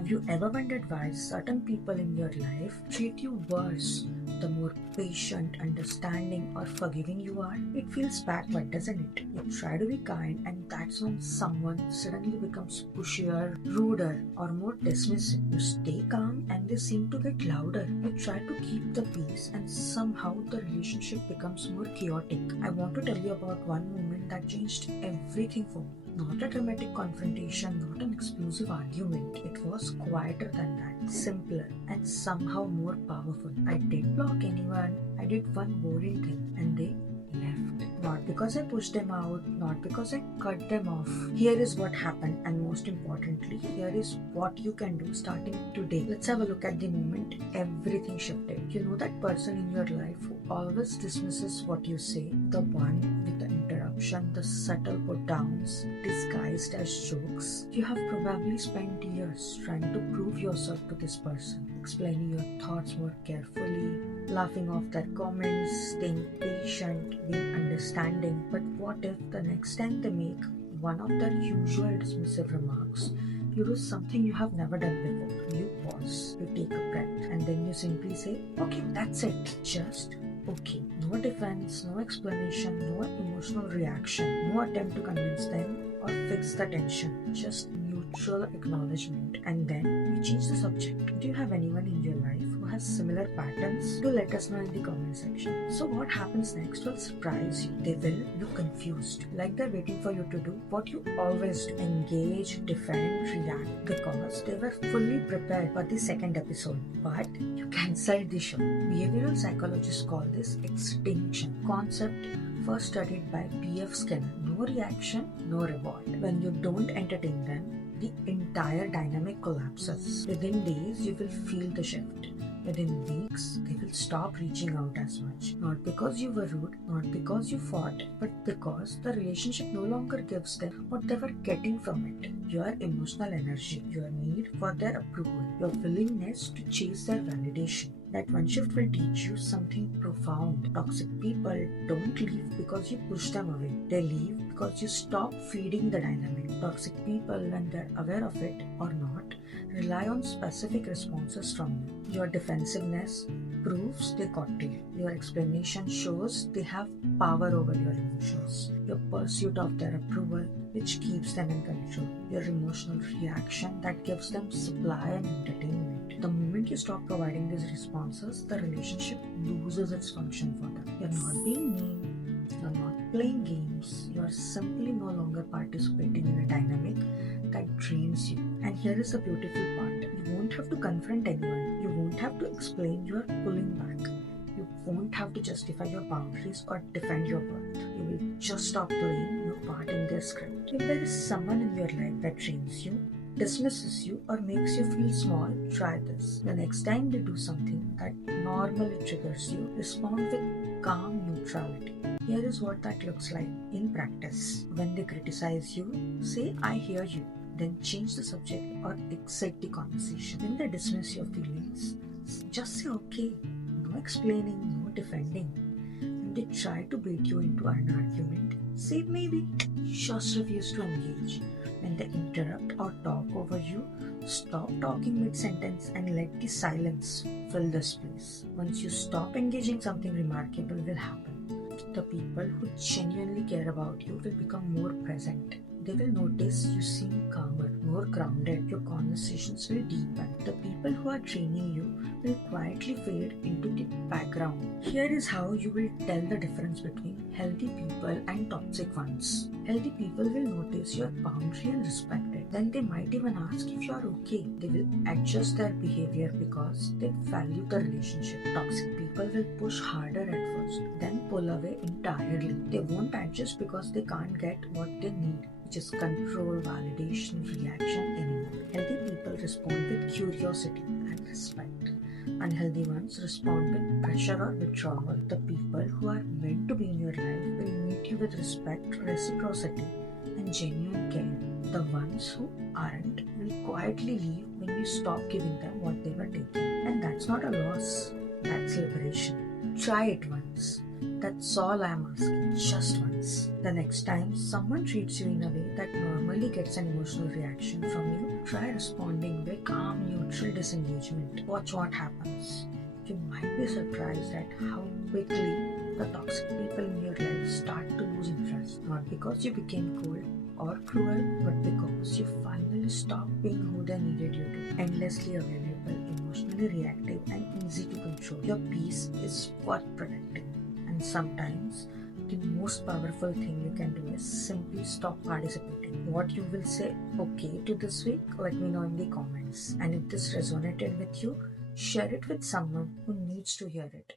Have you ever wondered why certain people in your life treat you worse the more patient, understanding, or forgiving you are? It feels backward, doesn't it? You try to be kind, and that's when someone suddenly becomes pushier, ruder, or more dismissive. You stay calm, and they seem to get louder. You try to keep the peace, and somehow the relationship becomes more chaotic. I want to tell you about one moment that changed everything for me. Not a dramatic confrontation, not an explosive argument. It was quieter than that, simpler, and somehow more powerful. I didn't block anyone, I did one boring thing, and they left. Not because I pushed them out, not because I cut them off. Here is what happened, and most importantly, here is what you can do starting today. Let's have a look at the moment everything shifted. You know that person in your life who always dismisses what you say, the one with the interruption, the subtle put downs, disguised as jokes. You have probably spent years trying to prove yourself to this person, explaining your thoughts more carefully, laughing off their comments, staying patient, being understanding. But what if the next time they make one of their usual dismissive remarks, you do something you have never done before? You pause, you take a breath, and then you simply say, okay, that's it. Just okay. No defense, no explanation, no emotional reaction, no attempt to convince them or fix the tension. Just neutral acknowledgement. And then you change the subject. Do you have anyone in your life who has similar patterns? Do let us know in the comment section. So what happens next will surprise you. They will look confused, like they're waiting for you to do what you always do: engage, defend, react, because they were fully prepared for the second episode, but you cancelled the show. Behavioral psychologists call this extinction concept, first studied by B.F. Skinner. No reaction, no reward. When you don't entertain them, the entire dynamic collapses. Within days, you will feel the shift. Within weeks, they will stop reaching out as much. Not because you were rude, not because you fought, but because the relationship no longer gives them what they were getting from it: your emotional energy, your need for their approval, your willingness to chase their validation. That one shift will teach you something profound. Toxic people don't leave because you push them away. They leave because you stop feeding the dynamic. Toxic people, when they're aware of it or not, rely on specific responses from you. Your defensiveness proves they got you. Your explanation shows they have power over your emotions. Your pursuit of their approval, which keeps them in control. Your emotional reaction that gives them supply and entertainment. The moment you stop providing these responses, the relationship loses its function for them. You're not being mean, you're not playing games, you're simply no longer participating in a dynamic that drains you. And here is the beautiful part: you won't have to confront anyone, you won't have to explain you're pulling back, you won't have to justify your boundaries or defend your worth. You will just stop playing your part in their script. If there is someone in your life that drains you, dismisses you, or makes you feel small, try this. The next time they do something that normally triggers you, respond with calm neutrality. Here is what that looks like in practice. When they criticize you, say, I hear you. Then change the subject or exit the conversation. When they dismiss your feelings, just say okay. No explaining, no defending. When they try to bait you into an argument, say maybe. Just refuse to engage. When they interrupt or talk over you, stop talking mid-sentence and let the silence fill the space. Once you stop engaging, something remarkable will happen. The people who genuinely care about you will become more present. They will notice you seem calmer, more grounded. Your conversations will deepen. The people who are draining you will quietly fade into the background. Here is how you will tell the difference between healthy people and toxic ones. Healthy people will notice your boundary and respect it. Then they might even ask if you are okay. They will adjust their behavior because they value the relationship. Toxic people will push harder at first, then pull away entirely. They won't adjust because they can't get what they need, which is control, validation, reaction anymore. Healthy people respond with curiosity and respect. Unhealthy ones respond with pressure or withdrawal. The people who are meant to be in your life will meet you with respect, reciprocity, and genuine care. The ones who aren't will quietly leave when you stop giving them what they were taking. And that's not a loss, that's liberation. Try it once. That's all I'm asking, just once. The next time someone treats you in a way that normally gets an emotional reaction from you, try responding with calm disengagement. Watch what happens. You might be surprised at how quickly the toxic people in your life start to lose interest. Not because you became cold or cruel, but because you finally stopped being who they needed you to. Endlessly available, emotionally reactive, and easy to control. Your peace is worth protecting. And sometimes the most powerful thing you can do is simply stop participating. What you will say okay to this week, let me know in the comments. And if this resonated with you, share it with someone who needs to hear it.